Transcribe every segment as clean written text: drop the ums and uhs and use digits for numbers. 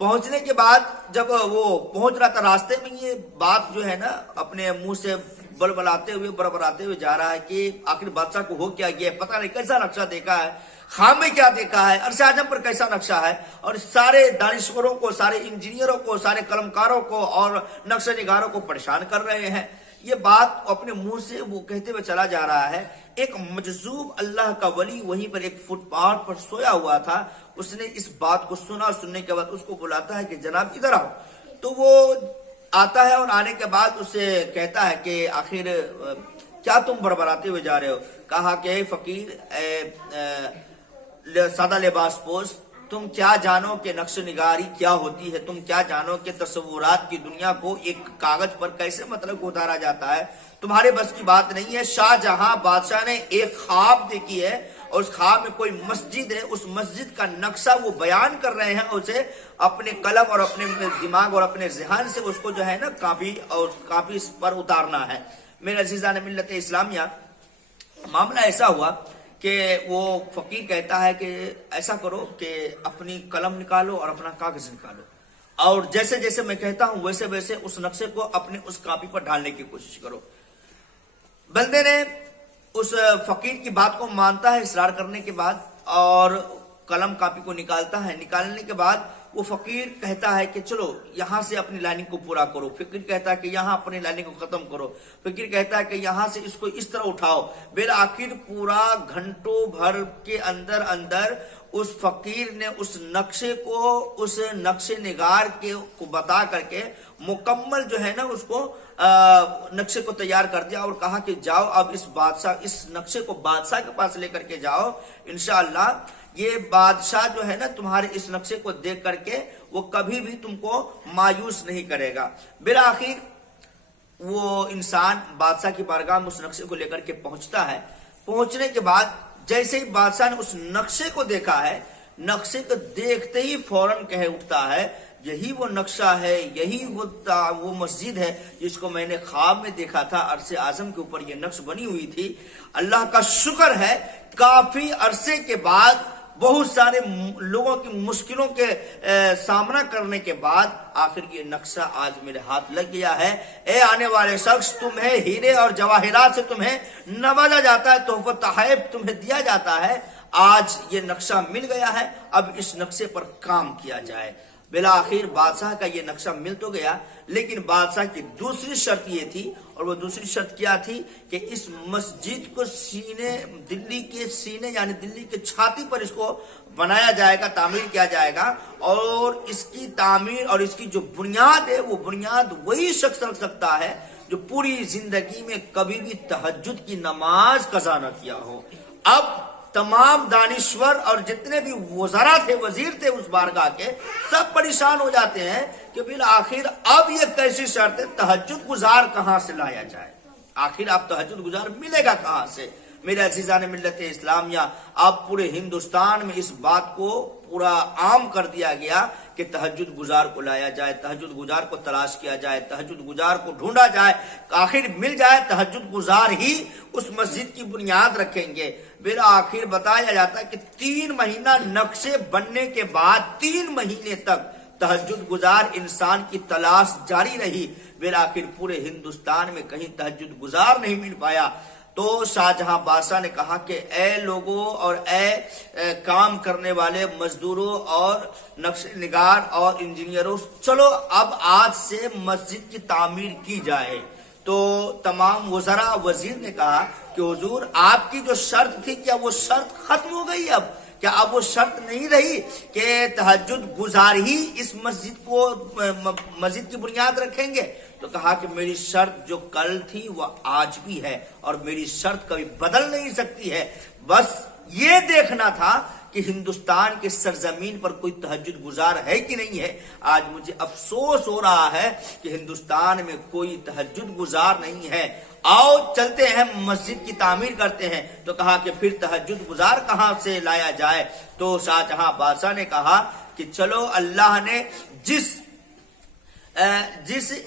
پہنچنے کے بعد جب وہ پہنچ رہا تھا، راستے میں یہ بات جو ہے نا اپنے منہ سے بڑبڑاتے ہوئے جا رہا ہے کہ آخر بادشاہ کو ہو کیا گیا، پتہ نہیں کیسا نقشہ دیکھا ہے، خام میں کیا دیکھا ہے، عرش اعظم پر کیسا نقشہ ہے، اور سارے دانشوروں کو، سارے انجینئروں کو، سارے قلمکاروں کو اور نقشہ نگاروں کو پریشان کر رہے ہیں۔ یہ بات اپنے منہ سے وہ کہتے ہوئے چلا جا رہا ہے۔ ایک مجذوب اللہ کا ولی وہیں پر ایک فٹ پاتھ پر سویا ہوا تھا، اس نے اس بات کو سنا، سننے کے بعد اس کو بلاتا ہے کہ جناب ادھر آؤ، تو وہ آتا ہے اور آنے کے بعد اسے کہتا ہے کہ آخر کیا تم بڑبڑاتے ہوئے جا رہے ہو؟ کہا کہ اے فقیر، سادہ لباس پوش، تم کیا جانو کہ نقش نگاری کیا ہوتی ہے، تم کیا جانو کہ تصورات کی دنیا کو ایک کاغذ پر کیسے مطلب اتارا جاتا ہے، تمہارے بس کی بات نہیں ہے۔ شاہ جہاں بادشاہ نے ایک خواب دیکھی ہے اور اس خواب میں کوئی مسجد ہے، اس مسجد کا نقشہ وہ بیان کر رہے ہیں، اسے اپنے قلم اور اپنے دماغ اور اپنے ذہن سے اس کو جو ہے نا کاپی پر اتارنا ہے۔ میرے عزیزان ملت اسلامیہ، معاملہ ایسا ہوا کہ وہ فقیر کہتا ہے کہ ایسا کرو کہ اپنی قلم نکالو اور اپنا کاغذ نکالو، اور جیسے جیسے میں کہتا ہوں ویسے ویسے اس نقشے کو اپنے اس کاپی پر ڈالنے کی کوشش کرو۔ بندے نے اس فقیر کی بات کو مانتا ہے اصرار کرنے کے بعد، اور قلم کاپی کو نکالتا ہے۔ نکالنے کے بعد وہ فقیر کہتا ہے کہ چلو یہاں سے اپنی لائننگ کو پورا کرو، فقیر کہتا ہے کہ یہاں اپنی لائننگ کو ختم کرو، فقیر کہتا ہے کہ یہاں سے اس کو اس طرح اٹھاؤ۔ بالآخر پورا گھنٹوں بھر کے اندر اس فقیر نے اس نقشے کو، اس نقشے نگار کو بتا کر کے مکمل جو ہے نا اس کو نقشے کو تیار کر دیا، اور کہا کہ جاؤ اب اس نقشے کو بادشاہ کے پاس لے کر کے جاؤ، انشاءاللہ یہ بادشاہ جو ہے نا تمہارے اس نقشے کو دیکھ کر کے وہ کبھی بھی تم کو مایوس نہیں کرے گا۔ بالآخر وہ انسان بادشاہ کی بارگاہ میں اس نقشے کو لے کر کے پہنچتا ہے۔ پہنچنے کے بعد جیسے ہی بادشاہ نے اس نقشے کو دیکھا ہے، نقشے کو دیکھتے ہی فوراً کہہ اٹھتا ہے یہی وہ نقشہ ہے، یہی وہ مسجد ہے جس کو میں نے خواب میں دیکھا تھا، عرش اعظم کے اوپر یہ نقش بنی ہوئی تھی۔ اللہ کا شکر ہے کافی عرصے کے بعد، بہت سارے لوگوں کی مشکلوں کے سامنا کرنے کے بعد آخر یہ نقشہ آج میرے ہاتھ لگ گیا ہے۔ اے آنے والے شخص، تمہیں ہیرے اور جواہرات سے تمہیں نوازا جاتا ہے، تحفہ تحائف تمہیں دیا جاتا ہے، آج یہ نقشہ مل گیا ہے، اب اس نقشے پر کام کیا جائے۔ بالآخر بادشاہ کا یہ نقشہ مل تو گیا، لیکن بادشاہ کی دوسری شرط یہ تھی، اور وہ دوسری شرط کیا تھی کہ اس مسجد کو دلی کے سینے یعنی دلی کے چھاتی پر اس کو بنایا جائے گا، تعمیر کیا جائے گا، اور اس کی تعمیر اور اس کی جو بنیاد ہے وہ بنیاد وہی شخص رکھ سکتا ہے جو پوری زندگی میں کبھی بھی تہجد کی نماز قضا نہ کیا ہو۔ اب تمام دانشور اور جتنے بھی وزراء تھے، وزیر تھے اس بارگاہ کے، سب پریشان ہو جاتے ہیں کہ بالآخر اب یہ کیسی شرط ہے، تہجد گزار کہاں سے لایا جائے، آخر اب تہجد گزار ملے گا کہاں سے؟ میرے عزیزان ملت اسلامیہ، اب پورے ہندوستان میں اس بات کو پورا عام کر دیا گیا کہ تہجد گزار کو لایا جائے، تہجد گزار کو تلاش کیا جائے، تہجد گزار کو ڈھونڈا جائے، آخر مل جائے، تہجد گزار ہی اس مسجد کی بنیاد رکھیں گے۔ بالآخر بتایا جاتا ہے کہ 3 مہینہ نقشے بننے کے بعد 3 مہینے تک تہجد گزار انسان کی تلاش جاری رہی۔ بالآخر پورے ہندوستان میں کہیں تہجد گزار نہیں مل پایا، تو شاہجہاں بادشاہ نے کہا کہ اے لوگوں اور اے کام کرنے والے مزدوروں اور نقش نگار اور انجینئروں، چلو اب آج سے مسجد کی تعمیر کی جائے۔ تو تمام وزراء وزیر نے کہا کہ حضور آپ کی جو شرط تھی کیا وہ شرط ختم ہو گئی؟ اب کیا اب وہ شرط نہیں رہی کہ تہجد گزار ہی اس مسجد کی بنیاد رکھیں گے؟ تو کہا کہ میری شرط جو کل تھی وہ آج بھی ہے، اور میری شرط کبھی بدل نہیں سکتی ہے، بس یہ دیکھنا تھا کہ ہندوستان کے سرزمین پر کوئی تہجد گزار ہے کہ نہیں ہے۔ آج مجھے افسوس ہو رہا ہے کہ ہندوستان میں کوئی تہجد گزار نہیں ہے۔ آؤ چلتے ہیں مسجد کی تعمیر کرتے ہیں۔ تو کہا کہ پھر تہجد گزار کہاں سے لایا جائے؟ تو شاہجہاں بادشاہ نے کہا کہ چلو اللہ نے جس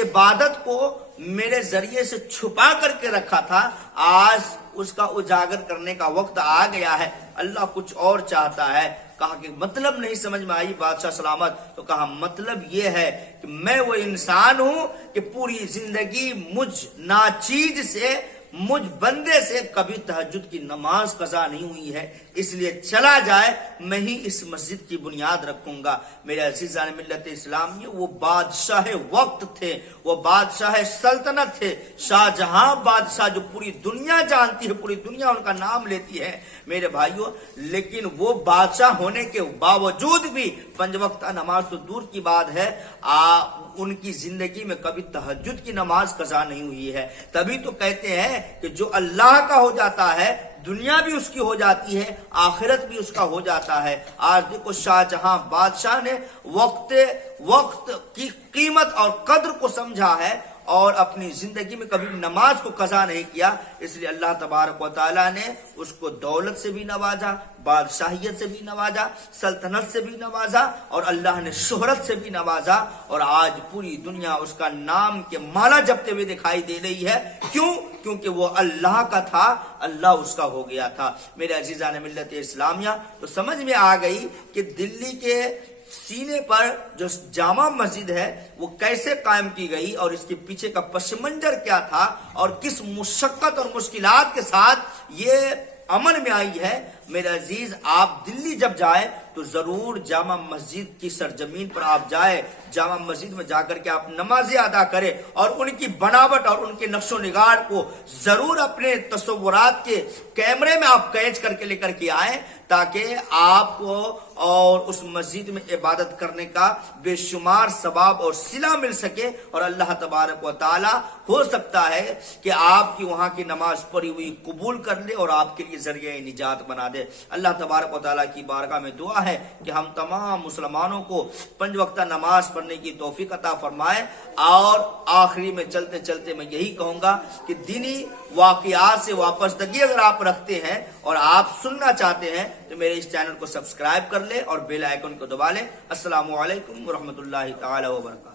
عبادت کو میرے ذریعے سے چھپا کر کے رکھا تھا، آج اس کا اجاگر کرنے کا وقت آ گیا ہے۔ اللہ کچھ اور چاہتا ہے۔ کہا کہ مطلب نہیں سمجھ میں آئی بادشاہ سلامت؟ تو کہا مطلب یہ ہے کہ میں وہ انسان ہوں کہ پوری زندگی مجھ ناچیز سے، مجھ بندے سے کبھی تہجد کی نماز قضا نہیں ہوئی ہے، اس لیے چلا جائے میں ہی اس مسجد کی بنیاد رکھوں گا۔ میرے عزیزان ملت اسلامی، وہ بادشاہ وقت تھے، وہ بادشاہ سلطنت تھے، شاہ جہاں بادشاہ جو پوری دنیا جانتی ہے، پوری دنیا ان کا نام لیتی ہے میرے بھائیوں، لیکن وہ بادشاہ ہونے کے باوجود بھی 5 وقتہ نماز تو دور کی بات ہے، ان کی زندگی میں کبھی تہجد کی نماز قضا نہیں ہوئی ہے۔ تبھی تو کہتے ہیں کہ جو اللہ کا ہو جاتا ہے دنیا بھی اس کی ہو جاتی ہے، آخرت بھی اس کا ہو جاتا ہے۔ آج دیکھو شاہ جہاں بادشاہ نے وقت کی قیمت اور قدر کو سمجھا ہے اور اپنی زندگی میں کبھی نماز کو قضا نہیں کیا، اس لیے اللہ تبارک و تعالیٰ نے اس کو دولت سے بھی نوازا، بادشاہیت سے بھی نوازا، سلطنت سے بھی نوازا، اور اللہ نے شہرت سے بھی نوازا، اور آج پوری دنیا اس کا نام کے مالا جپتے ہوئے دکھائی دے رہی ہے۔ کیوں؟ کیونکہ وہ اللہ کا تھا، اللہ اس کا ہو گیا تھا۔ میرے عزیزان ملت اسلامیہ، تو سمجھ میں آ گئی کہ دلی کے سینے پر جو جامع مسجد ہے وہ کیسے قائم کی گئی اور اس کے پیچھے کا پس منظر کیا تھا اور کس مشقت اور مشکلات کے ساتھ یہ عمل میں آئی ہے۔ میرے عزیز، آپ دلی جب جائیں تو ضرور جامع مسجد کی سرزمین پر آپ جائیں، جامع مسجد میں جا کر کے آپ نمازیں ادا کریں اور ان کی بناوٹ اور ان کے نقش و نگار کو ضرور اپنے تصورات کے کیمرے میں آپ کیچ کر کے لے کر کے آئیں، تاکہ آپ کو اور اس مسجد میں عبادت کرنے کا بے شمار ثواب اور صلہ مل سکے، اور اللہ تبارک و تعالی ہو سکتا ہے کہ آپ کی وہاں کی نماز پڑھی ہوئی قبول کر لے اور آپ کے لیے ذریعہ نجات بنا دے۔ اللہ تبارک و تعالیٰ کی بارگاہ میں دعا ہے کہ ہم تمام مسلمانوں کو 5 وقتہ نماز پڑھنے کی توفیق عطا فرمائے۔ اور آخری میں چلتے چلتے میں یہی کہوں گا کہ دینی واقعات سے وابستگی اگر آپ رکھتے ہیں اور آپ سننا چاہتے ہیں تو میرے اس چینل کو سبسکرائب کر لیں اور بیل آئیکن کو دبا لیں۔ السلام علیکم ورحمۃ اللہ تعالی وبرکاتہ۔